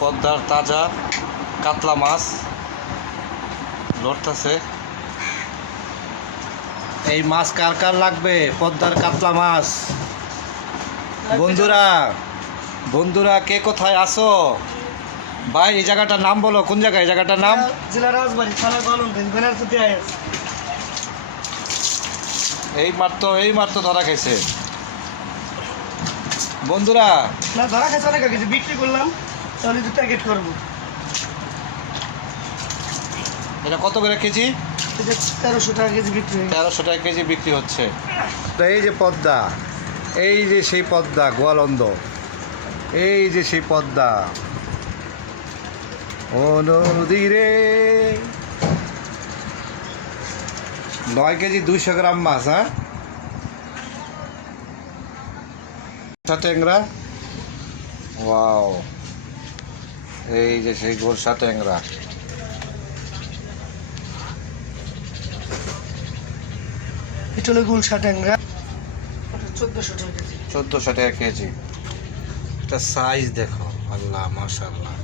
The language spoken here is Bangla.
পদ্মার তাজা কাতলা মাছ লড়তেছে। এই মাছ কার কার লাগবে? পদ্মার কাতলা মাছ। বন্ধুরা বন্ধুরা কে কোথায় আসো? ভাই এই জায়গাটার নাম বলো, কোন জায়গা? এই জায়গাটার নাম জেলা রাজবাড়ী, থানা কলমগঞ্জ, বেনারসি আইএস। এই মাত্র ধরা খাইছে বন্ধুরা। না ধরা খাইছে অনেক কিছু বিক্রি করলাম, তাহলে 2 প্যাকেট করবো। এটা কত করে কেজি? এটা 1300 টাকা কেজি বিক্রি হয়। 1300 টাকা কেজি বিক্রি হচ্ছে। তো এই যে পদ্মা, এই যে সেই পদ্মা গোয়ালন্দ, এই যে সেই পদ্মা। ও নদী রে, 9 কেজি 200 গ্রাম মাছ। হ্যাঁ, ট্যাংরা। ওয়াও, এই যে সেই গোলসা ট্যাংরা। এটা হলো গুলশা ট্যাংরা, 1400 টাকা কেজি। 1400 টাকা কেজি। এটা সাইজ দেখো, আল্লাহ মাশাআল্লাহ।